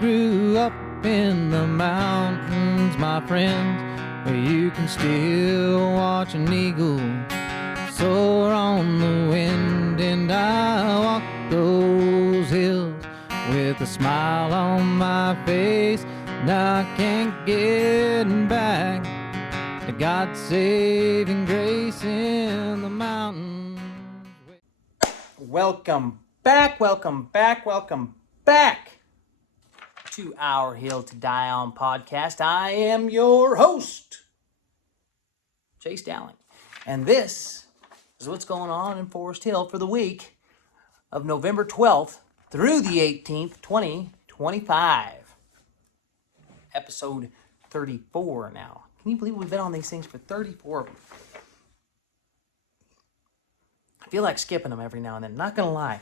grew up in the mountains, my friends, where you can still watch an eagle soar on the wind, and I walk those hills with a smile on my face, and I can't get back to God's saving grace in the mountains. Welcome back to our Hill to Die On podcast. I am your host, Chase Dowling, and this is what's going on in Forest Hill for the week of November 12th through the 18th, 2025. Episode 34 now. Can you believe we've been on these things for 34 of them? I feel like skipping them every now and then, not gonna lie.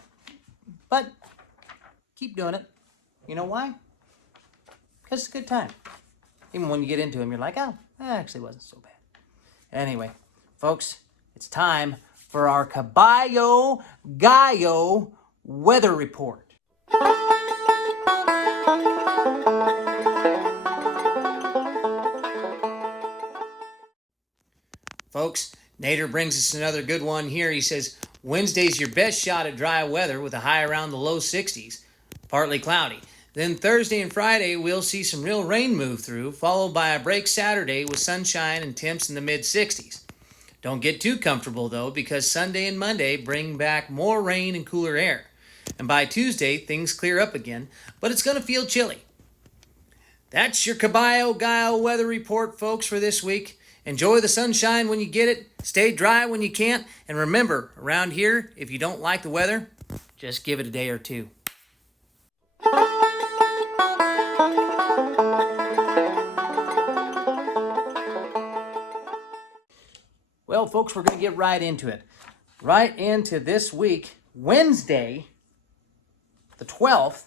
But keep doing it. You know why? Because it's a good time. Even when you get into them, you're like, oh, that actually wasn't so bad. Anyway, folks, it's time for our Caballo Gallo weather report. Folks, Nader brings us another good one here. He says, Wednesday's your best shot at dry weather with a high around the low 60s, partly cloudy. Then Thursday and Friday, we'll see some real rain move through, followed by a break Saturday with sunshine and temps in the mid-60s. Don't get too comfortable, though, because Sunday and Monday bring back more rain and cooler air. And by Tuesday, things clear up again, but it's going to feel chilly. That's your Caballo Gallo weather report, folks, for this week. Enjoy the sunshine when you get it, stay dry when you can't, and remember, around here, if you don't like the weather, just give it a day or two. Well, folks, we're going to get right into it. Right into this week, Wednesday, the 12th,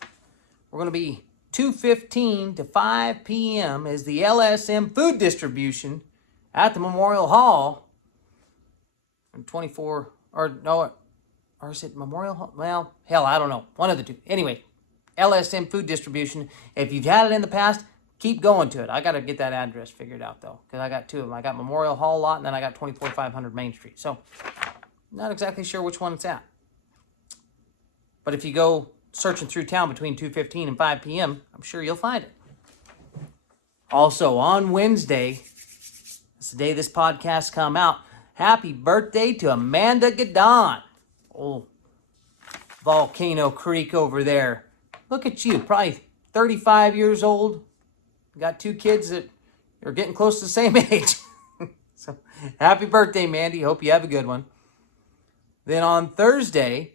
we're going to be 2:15 to 5 p.m. is the LSM food distribution at the Memorial Hall. And 24, or is it Memorial Hall? Well, hell, I don't know. One of the two. Anyway, LSM food distribution. If you've had it in the past, keep going to it. I got to get that address figured out, though, because I got two of them. I got Memorial Hall lot, and then I got 24500 Main Street. So, not exactly sure which one it's at. But if you go searching through town between 2:15 and 5 p.m., I'm sure you'll find it. Also, on Wednesday, it's the day this podcast come out, happy birthday to Amanda Gadon. Old Volcano Creek over there. Look at you, probably 35 years old. Got two kids that are getting close to the same age. So, happy birthday, Mandy. Hope you have a good one. Then on Thursday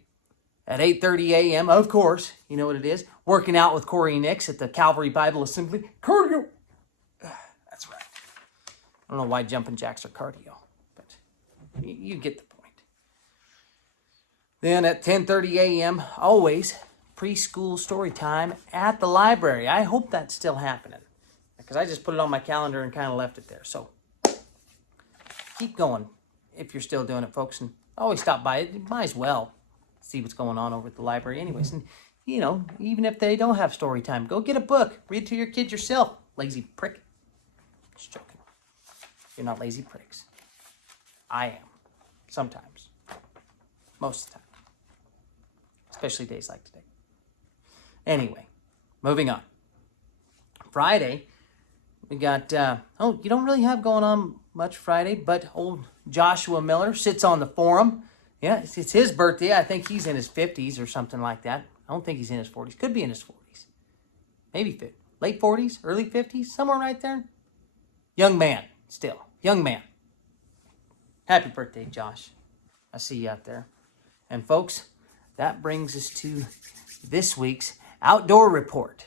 at 8:30 a.m., of course, you know what it is, working out with Corey Nix at the Calvary Bible Assembly. Cardio. That's right. I don't know why jumping jacks are cardio, but you get the point. Then at 10:30 a.m., always preschool story time at the library. I hope that's still happening, because I just put it on my calendar and kind of left it there. So keep going if you're still doing it, folks, and always stop by. You might as well see what's going on over at the library anyways. And, you know, even if they don't have story time, go get a book. Read to your kids yourself. Lazy prick. Just joking. You're not lazy pricks. I am. Sometimes. Most of the time. Especially days like today. Anyway, moving on. Friday, we got, you don't really have going on much Friday, but old Joshua Miller sits on the forum. Yeah, it's his birthday. I think he's in his 50s or something like that. I don't think he's in his 40s. Could be in his 40s. Maybe late 40s, early 50s, somewhere right there. Young man, still. Young man. Happy birthday, Josh. I see you out there. And folks, that brings us to this week's outdoor report.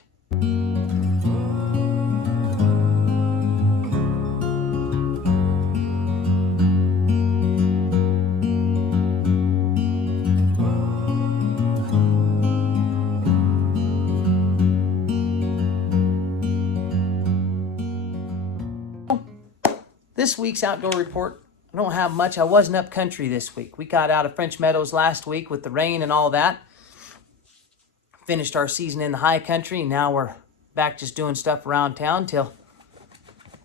This week's outdoor report, I don't have much. I wasn't up country this week. We got out of French Meadows last week with the rain and all that. Finished our season in the high country, and now we're back just doing stuff around town till,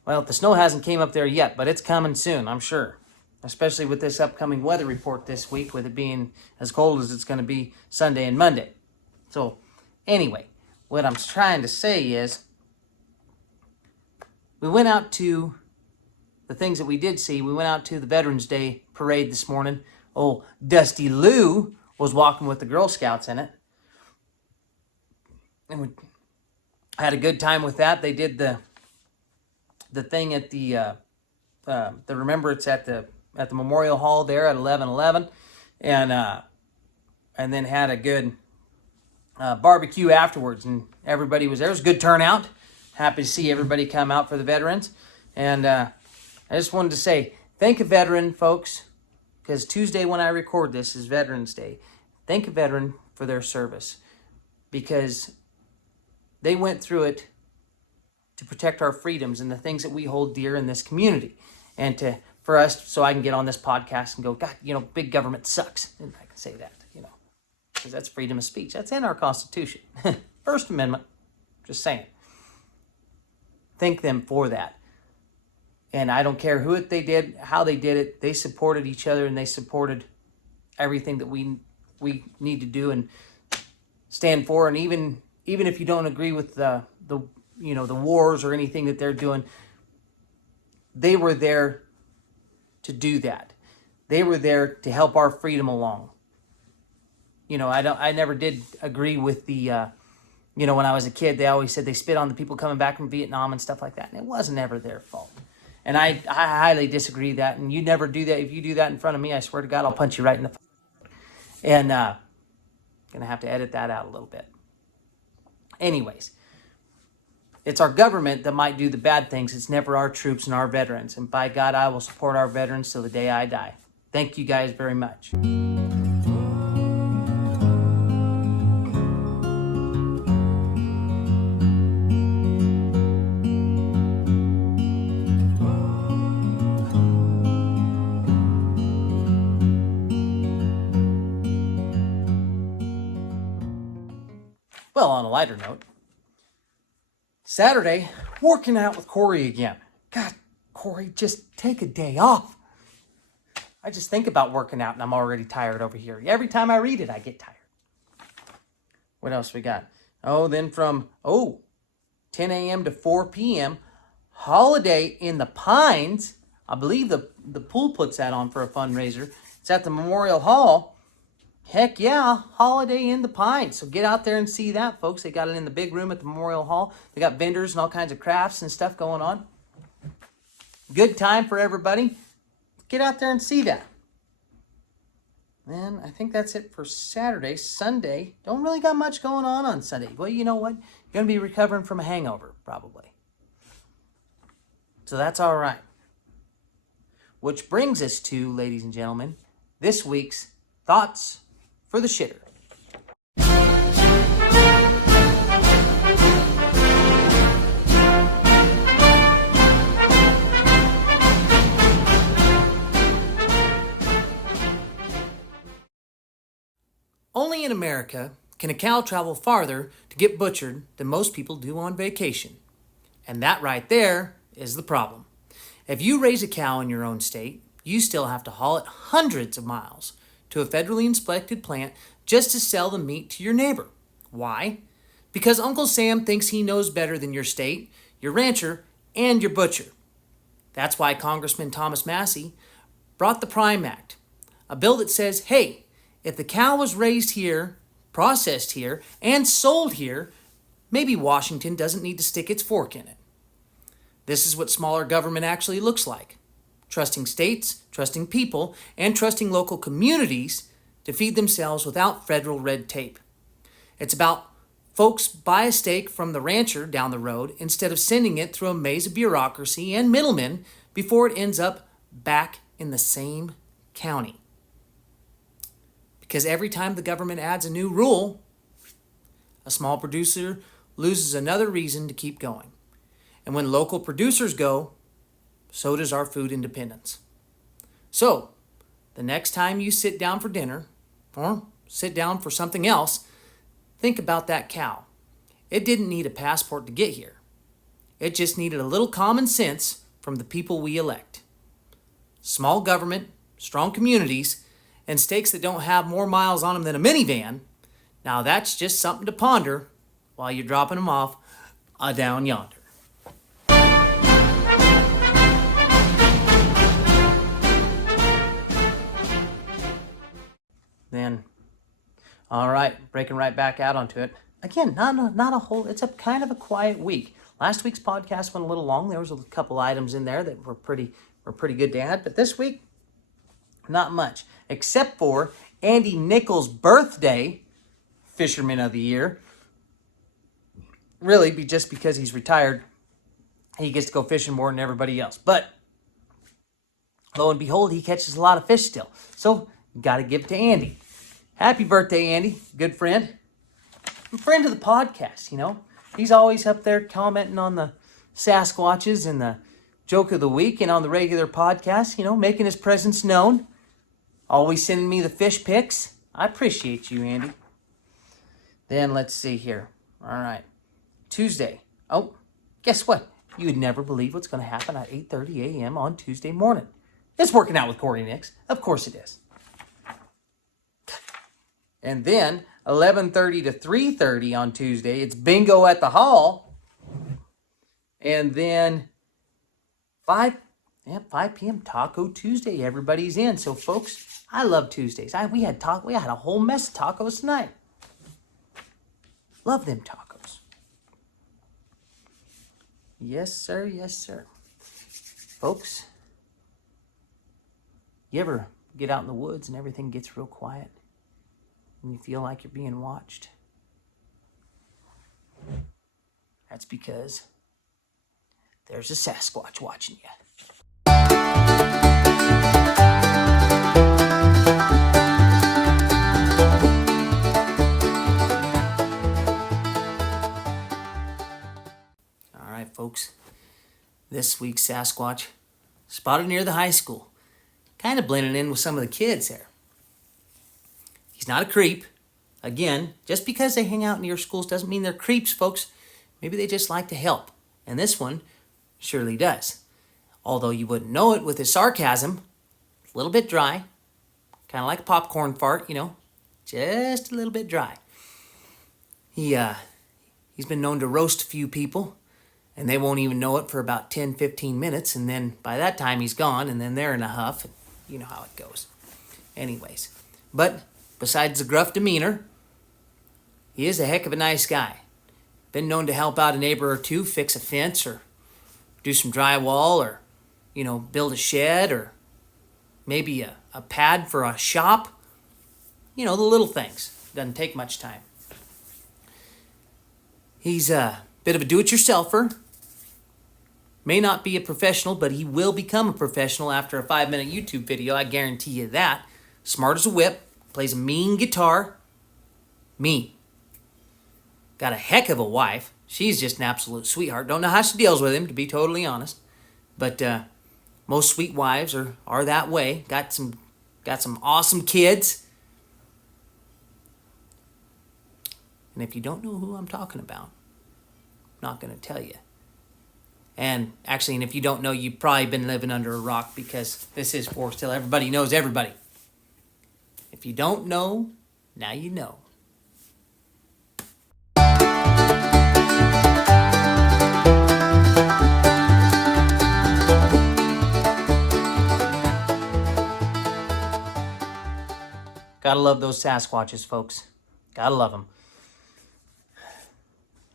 well, the snow hasn't came up there yet, but it's coming soon, I'm sure. Especially with this upcoming weather report this week, with it being as cold as it's going to be Sunday and Monday. So, anyway, what I'm trying to say is, we went out to the things that we did see. We went out to the Veterans Day parade this morning. Oh, Dusty Lou was walking with the Girl Scouts in it. And we had a good time with that. They did the thing at the remembrance at the Memorial Hall there at 11:11, and then had a good barbecue afterwards, and everybody was there. It was a good turnout. Happy to see everybody come out for the veterans, and I just wanted to say thank a veteran, folks, because Tuesday when I record this is Veterans Day. Thank a veteran for their service, because they went through it to protect our freedoms and the things that we hold dear in this community, and for us, so I can get on this podcast and go, God, big government sucks. And I can say that, because that's freedom of speech. That's in our Constitution. First Amendment, just saying. Thank them for that. And I don't care who they did, how they did it. They supported each other, and they supported everything that we need to do and stand for. And even if you don't agree with the wars or anything that they're doing, they were there to do that. They were there to help our freedom along. I never did agree with the, when I was a kid, they always said they spit on the people coming back from Vietnam and stuff like that. And it wasn't ever their fault. And I highly disagree with that. And you never do that. If you do that in front of me, I swear to God, I'll punch you right in the face. And gonna have to edit that out a little bit. Anyways, it's our government that might do the bad things. It's never our troops and our veterans. And by God, I will support our veterans till the day I die. Thank you guys very much. Well, on a lighter note, Saturday, working out with Corey again. God, Corey, just take a day off. I just think about working out and I'm already tired over here. Every time I read it, I get tired. What else we got? Oh, then from 10 a.m. to 4 p.m., Holiday in the Pines. I believe the pool puts that on for a fundraiser. It's at the Memorial Hall. Heck yeah, Holiday in the Pines. So get out there and see that, folks. They got it in the big room at the Memorial Hall. They got vendors and all kinds of crafts and stuff going on. Good time for everybody. Get out there and see that. And I think that's it for Saturday. Sunday, don't really got much going on Sunday. Well, you know what? You're going to be recovering from a hangover, probably. So that's all right. Which brings us to, ladies and gentlemen, this week's Thoughts for the Shitter. Only in America can a cow travel farther to get butchered than most people do on vacation. And that right there is the problem. If you raise a cow in your own state, you still have to haul it hundreds of miles to a federally inspected plant just to sell the meat to your neighbor. Why? Because Uncle Sam thinks he knows better than your state, your rancher, and your butcher. That's why Congressman Thomas Massey brought the Prime Act, a bill that says, hey, if the cow was raised here, processed here, and sold here, maybe Washington doesn't need to stick its fork in it. This is what smaller government actually looks like. Trusting states, trusting people, and trusting local communities to feed themselves without federal red tape. It's about folks buy a steak from the rancher down the road instead of sending it through a maze of bureaucracy and middlemen before it ends up back in the same county. Because every time the government adds a new rule, a small producer loses another reason to keep going. And when local producers go, so does our food independence. So, the next time you sit down for dinner, or sit down for something else, think about that cow. It didn't need a passport to get here. It just needed a little common sense from the people we elect. Small government, strong communities, and states that don't have more miles on them than a minivan. Now that's just something to ponder while you're dropping them off down yonder. Then, all right, breaking right back out onto it. Again, not a whole, it's a kind of a quiet week. Last week's podcast went a little long. There was a couple items in there that were pretty good to add. But this week, not much. Except for Andy Nichols' birthday, Fisherman of the Year. Really, just because he's retired, he gets to go fishing more than everybody else. But, lo and behold, he catches a lot of fish still. So, got to give it to Andy. Happy birthday, Andy. Good friend. Friend of the podcast, you know. He's always up there commenting on the Sasquatches and the joke of the week and on the regular podcast, you know, making his presence known. Always sending me the fish pics. I appreciate you, Andy. Then let's see here. All right. Tuesday. Oh, guess what? You would never believe what's going to happen at 8:30 a.m. on Tuesday morning. It's working out with Corey Nix. Of course it is. And then 11:30 to 3:30 on Tuesday, it's bingo at the hall. And then 5 p.m. Taco Tuesday. Everybody's in. So folks, I love Tuesdays. We had a whole mess of tacos tonight. Love them tacos. Yes, sir. Yes, sir. Folks, you ever get out in the woods and everything gets real quiet and you feel like you're being watched? That's because there's a Sasquatch watching you. All right, folks. This week's Sasquatch spotted near the high school. Kind of blending in with some of the kids there. He's not a creep. Again, just because they hang out near schools doesn't mean they're creeps, folks. Maybe they just like to help. And this one surely does. Although you wouldn't know it with his sarcasm. A little bit dry. Kind of like a popcorn fart, you know. Just a little bit dry. He's been known to roast a few people. And they won't even know it for about 10, 15 minutes. And then by that time he's gone. And then they're in a huff. You know how it goes. Anyways. But besides the gruff demeanor, he is a heck of a nice guy. Been known to help out a neighbor or two fix a fence or do some drywall or, you know, build a shed or maybe a pad for a shop. You know, the little things. Doesn't take much time. He's a bit of a do-it-yourselfer. May not be a professional, but he will become a professional after a 5-minute YouTube video. I guarantee you that. Smart as a whip. Plays a mean guitar. Mean. Got a heck of a wife. She's just an absolute sweetheart. Don't know how she deals with him, to be totally honest. But most sweet wives are that way. Got some awesome kids. And if you don't know who I'm talking about, I'm not going to tell you. And actually, if you don't know, you've probably been living under a rock because this is Forks Till Everybody Knows Everybody. If you don't know, now you know. Gotta love those Sasquatches, folks. Gotta love them.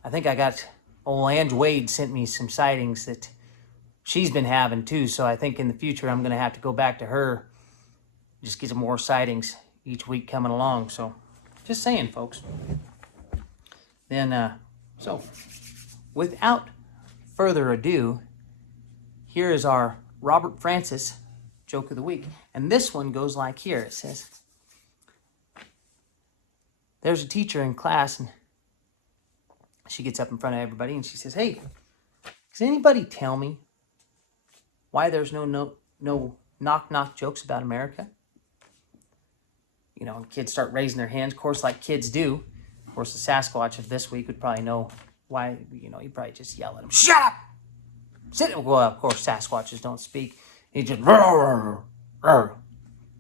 I think I got old Ange Wade sent me some sightings that she's been having too. So I think in the future I'm going to have to go back to her. Just get some more sightings each week coming along. So just saying, folks. Then, so without further ado, here is our Robert Francis joke of the week. And this one goes like here. It says, there's a teacher in class and she gets up in front of everybody and she says, hey, does anybody tell me why there's no knock-knock jokes about America? You know, and kids start raising their hands, of course, like kids do. Of course, the Sasquatch of this week would probably know why, he'd probably just yell at him, "Shut up! Sit." Well, of course, Sasquatches don't speak. He just,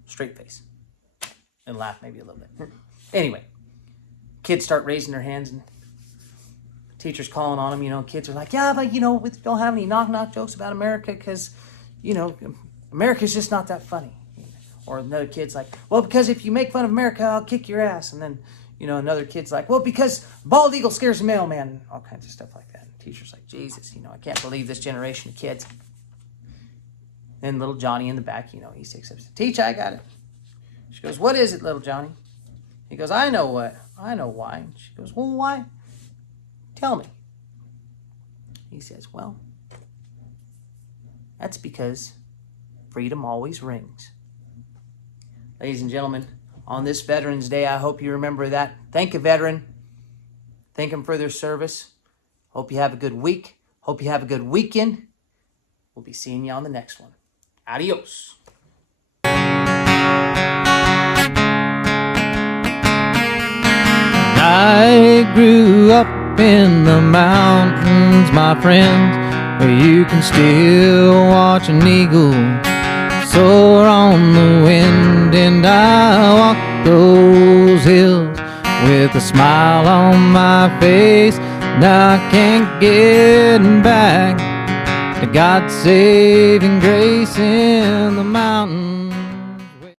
straight face. And laugh maybe a little bit. Anyway, kids start raising their hands and teacher's calling on them. Kids are like, yeah, but, we don't have any knock-knock jokes about America because, America's just not that funny. Or another kid's like, well, because if you make fun of America, I'll kick your ass. And then, another kid's like, well, because bald eagle scares the mailman. All kinds of stuff like that. And teacher's like, Jesus, I can't believe this generation of kids. Then little Johnny in the back, he sticks up and says, "Teacher, I got it." She goes, "What is it, little Johnny?" He goes, "I know what. I know why." And she goes, "Well, why? Tell me." He says, "Well, that's because freedom always rings." Ladies and gentlemen, on this Veterans Day, I hope you remember that. Thank a veteran. Thank them for their service. Hope you have a good week. Hope you have a good weekend. We'll be seeing you on the next one. Adios. I grew up in the mountains, my friends, where you can still watch an eagle soar on the wind, and I walk those hills with a smile on my face. Now I can't get back to God's saving grace in the mountains.